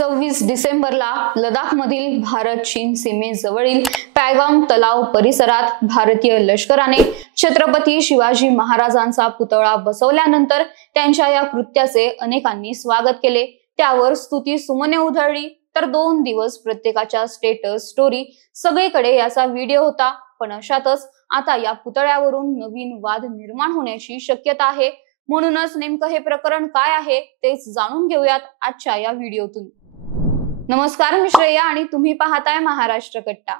26 डिसेंबरला लडाखमधील भारत चीन सीमेजवळील पॅगांग तलाव परिसरात भारतीय लष्कराने छत्रपती शिवाजी महाराजांचा पुतळा बसवल्यानंतर त्यांच्या या कृत्याचे अनेकांनी स्वागत केले। त्यावर स्तुती सुमने उधळली तर 2 दिवस प्रत्येकाच्या स्टेटस स्टोरी सगळीकडे याचा व्हिडिओ होता। पण अशातच आता या पुतळ्यावरून नवीन वाद निर्माण होण्याची शक्यता आहे। म्हणूनच नेमकं हे प्रकरण काय आहे तेच जाणून घेऊयात आजच्या या व्हिडिओतून। नमस्कार, मी श्रेया आणि तुम्ही पाहताय महाराष्ट्र कट्टा।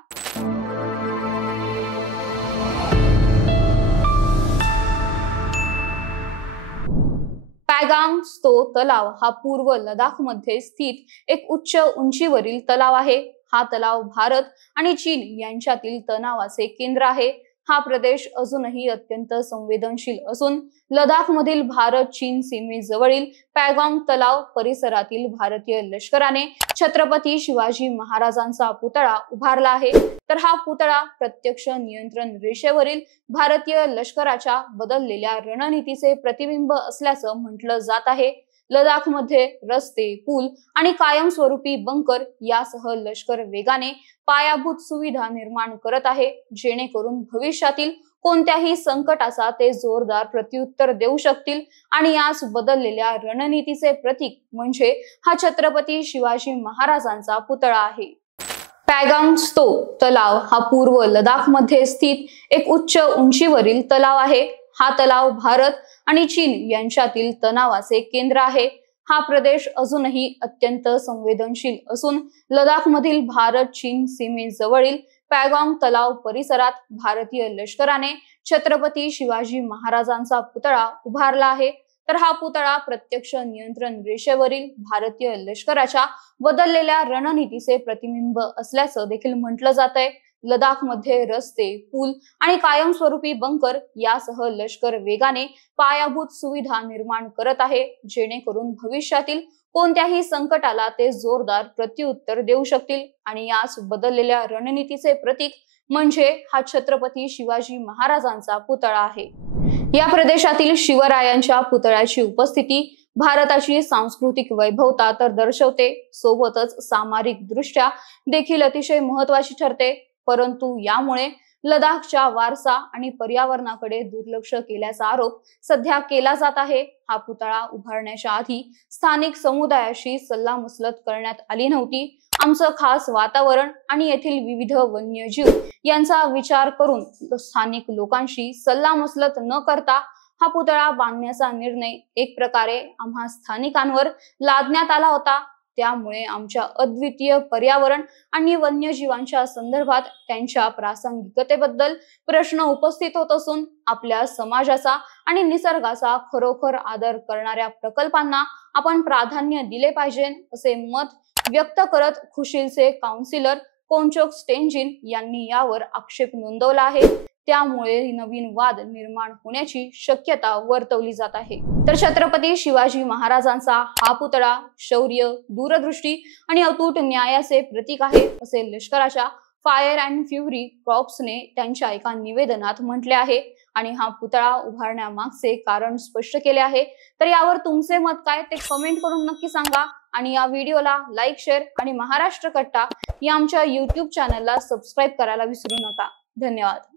पॅगांग त्सो तलाव हा पूर्व लडाख मध्ये स्थित एक उच्च उंचीवरील तलाव आहे। हा तलाव भारत आणि चीन यांच्यातील तणावाचे केंद्र आहे। हा प्रदेश अजूनही अत्यंत संवेदनशील असून लडाख मधील भारत चीन सीमेजवळील पॅगांग तलाव परिसरातील भारतीय लष्कराने छत्रपती शिवाजी महाराजांचा पुतळा उभारला आहे। तर हा पुतळा प्रत्यक्ष नियंत्रण रेषेवरील भारतीय लष्कराच्या बदललेल्या रणनीतीचे प्रतिबिंब असल्याचं म्हटलं जात आहे। लडाख मध्ये रस्ते, पूल आणि कायमस्वरूपी बंकर यासह लष्कर वेगाने पायाभूत सुविधा निर्माण करत आहे, जेणेकरून भविष्यातील कोणत्याही संकटाचा ते जोरदार प्रत्युत्तर देऊ शकतील। आणि याच बदललेल्या रणनीतीचे प्रतीक म्हणजे हा छत्रपती शिवाजी महाराजांचा पुतळा आहे। पॅगांग त्सो तलाव हा पूर्व लडाख मध्ये स्थित एक उच्च उंचीवरील तलाव आहे। हा तलाव भारत आणि चीन यांच्यातील तणावाचे केंद्र आहे। हा प्रदेश अजूनही अत्यंत संवेदनशील असून लडाख मधील भारत चीन सीमेजवळील पॅगांग तलाव परिसरात भारतीय लष्कराने छत्रपती शिवाजी महाराजांचा पुतळा उभारला आहे। तर हा पुतळा प्रत्यक्ष नियंत्रण रेषेवरील भारतीय लष्कराच्या बदललेल्या रणनीतीचे प्रतिबिंब असल्याचं देखील म्हटलं जातंय। लडाख मध्ये रस्ते, पूल आणि कायमस्वरूपी बंकर यासह लष्कर वेगाने पायाभूत सुविधा निर्माण करत आहे, जेणेकरून भविष्यातील कोणत्याही संकटाला ते जोरदार प्रत्युत्तर देऊ शकतील। आणि याच बदललेल्या रणनीतीचे प्रतीक म्हणजे हा छत्रपती शिवाजी महाराजांचा पुतळा आहे। या प्रदेशातील शिवरायांच्या पुतळ्याची उपस्थिती भारताची सांस्कृतिक वैभवता तर दर्शवते, सोबतच सामरिक दृष्ट्या देखील अतिशय महत्त्वाची ठरते। परंतु यामुळे लडाखच्या वारसा आणि पर्यावरणाकडे दुर्लक्ष केल्याचा आरोप सध्या केला जात आहे। हा पुतळा उभारण्याच्या आधी स्थानिक समुदायाशी सल्लामसलत करण्यात आली नव्हती। आमचं खास वातावरण आणि येथील विविध वन्यजीव यांचा विचार करून स्थानिक लोकांशी सल्लामसलत न करता हा पुतळा बांधण्याचा निर्णय एक प्रकारे आम्हा स्थानिकांवर लादण्यात आला होता। त्यामुळे आमच्या अद्वितीय पर्यावरण आणि वन्यजीवांच्या संदर्भात त्यांच्या प्रासंगिकतेबद्दल प्रश्न उपस्थित होत असून आपल्या समाजाचा आणि निसर्गाचा खरोखर आदर करणाऱ्या प्रकल्पांना आपण प्राधान्य दिले पाहिजे, असे मत व्यक्त करत खुशीलचे काउन्सिलर कोंचोक स्टेंजिन यांनी यावर आक्षेप नोंदवला आहे। त्यामुळे नवीन वाद निर्माण होण्याची शक्यता वर्तवली जात आहे। तर छत्रपती शिवाजी महाराजांचा हा पुतळा शौर्य, दूरदृष्टी आणि अतूट न्यायाचे प्रतीक आहे, असे लष्कराच्या फायर अँड फ्युरी कॉर्प्सने त्यांच्या एका निवेदनात म्हटले आहे। आणि हा पुतळा उभारण्यामागचे कारण स्पष्ट केले आहे। तर यावर तुमचे मत काय ते कमेंट करून नक्की सांगा। आणि या व्हिडिओला लाईक, शेअर आणि महाराष्ट्र कट्टा या आमच्या YouTube चॅनलला सबस्क्राईब करायला विसरू नका। धन्यवाद।